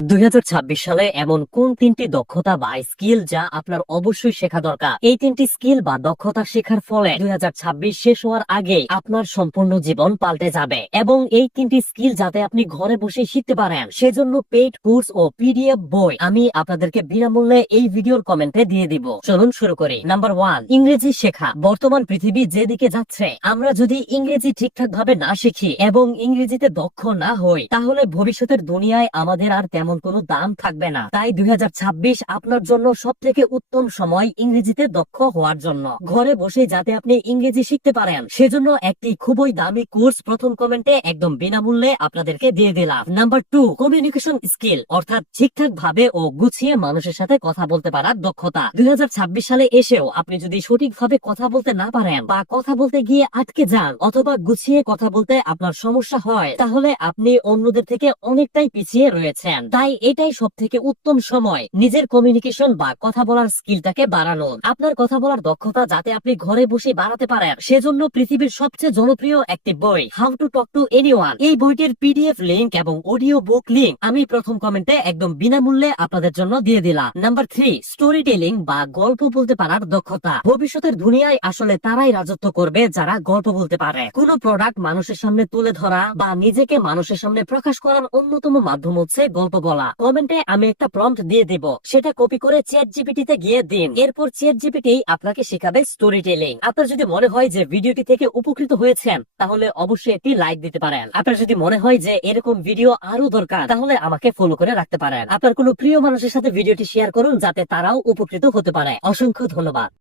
2026 সালে এমন কোন তিনটি দক্ষতা বা স্কিল যা আপনার অবশ্যই শেখা দরকার? এই তিনটি স্কিল বা দক্ষতা শেখার ফলে 2026 শেষ হওয়ার আগে আপনার সম্পূর্ণ জীবন পাল্টে যাবে এবং এই তিনটি স্কিল যাতে আপনি ঘরে বসে শিখতে পারেন সেজন্য পেইড কোর্স ও পিডিএফ বই আমি আপনাদেরকে বিনামূল্যে এই ভিডিওর কমেন্টে দিয়ে দিব। চলুন শুরু করি। নাম্বার 1, ইংরেজি শেখা। বর্তমান পৃথিবী যেদিকে যাচ্ছে, আমরা যদি ইংরেজি ঠিকঠাক ভাবে না শিখি এবং ইংরেজিতে দক্ষ না হই তাহলে ভবিষ্যতের দুনিয়ায় আমাদের আর তেমন কোনো দাম থাকবে না। তাই 2026 আপনার জন্য সব থেকে উত্তম সময় ইংরেজিতে দক্ষ হওয়ার জন্য। ঘরে বসে যাতে আপনি ইংরেজি শিখতে পারেন সেজন্য একটি খুবই দামি কোর্স প্রথম কমেন্টে একদম বিনামূল্যে আপনাদেরকে দিয়ে দিলাম। নাম্বার 2, কমিউনিকেশন স্কিল, অর্থাৎ ঠিকঠাক ভাবে ও গুছিয়ে মানুষের সাথে কথা বলতে পারার দক্ষতা। 2026 সালে এসেও আপনি যদি সঠিকভাবে কথা বলতে না পারেন বা কথা বলতে গিয়ে আটকে যান অথবা গুছিয়ে কথা বলতে আপনার সমস্যা হয় তাহলে আপনি অন্যদের থেকে অনেকটাই পিছিয়ে রয়েছেন। তাই এটাই সব থেকে উত্তম সময় নিজের কমিউনিকেশন বা কথা বলার স্কিলটাকে বাড়ানোর। আপনার কথা বলার দক্ষতা যাতে আপনি ঘরে বসে বাড়াতে পারেন সেজন্য পৃথিবীর সবচেয়ে জনপ্রিয় একটি বই how to talk to anyone, এই বইটির পিডিএফ লিংক এবং অডিও বুক লিংক আমি প্রথম কমেন্টে একদম বিনামূল্যে আপনাদের জন্য দিয়ে দিলাম। নাম্বার 3, স্টোরি টেলিং বা গল্প বলতে পারার দক্ষতা। ভবিষ্যতের দুনিয়ায় আসলে তারাই রাজত্ব করবে যারা গল্প বলতে পারে। কোন প্রোডাক্ট মানুষের সামনে তুলে ধরা বা নিজেকে মানুষের সামনে প্রকাশ করার অন্যতম মাধ্যম হচ্ছে গল্প বলা। কমেন্টে আমি একটা প্রম্পট দিয়ে দিব, সেটা কপি করে চ্যাট জিপিটি তে গিয়ে দিন। এরপর চ্যাট জিপিটি আপনাকে শেখাবে স্টোরি টেলিং। আপনার যদি মনে হয় যে ভিডিওটি থেকে উপকৃত হয়েছেন তাহলে অবশ্যই একটি লাইক দিতে পারেন। আপনার যদি মনে হয় যে এরকম ভিডিও আরো দরকার তাহলে আমাকে ফলো করে রাখতে পারেন। আপনার কোনো প্রিয় মানুষের সাথে ভিডিওটি শেয়ার করুন যাতে তারাও উপকৃত হতে পারে। অসংখ্য ধন্যবাদ।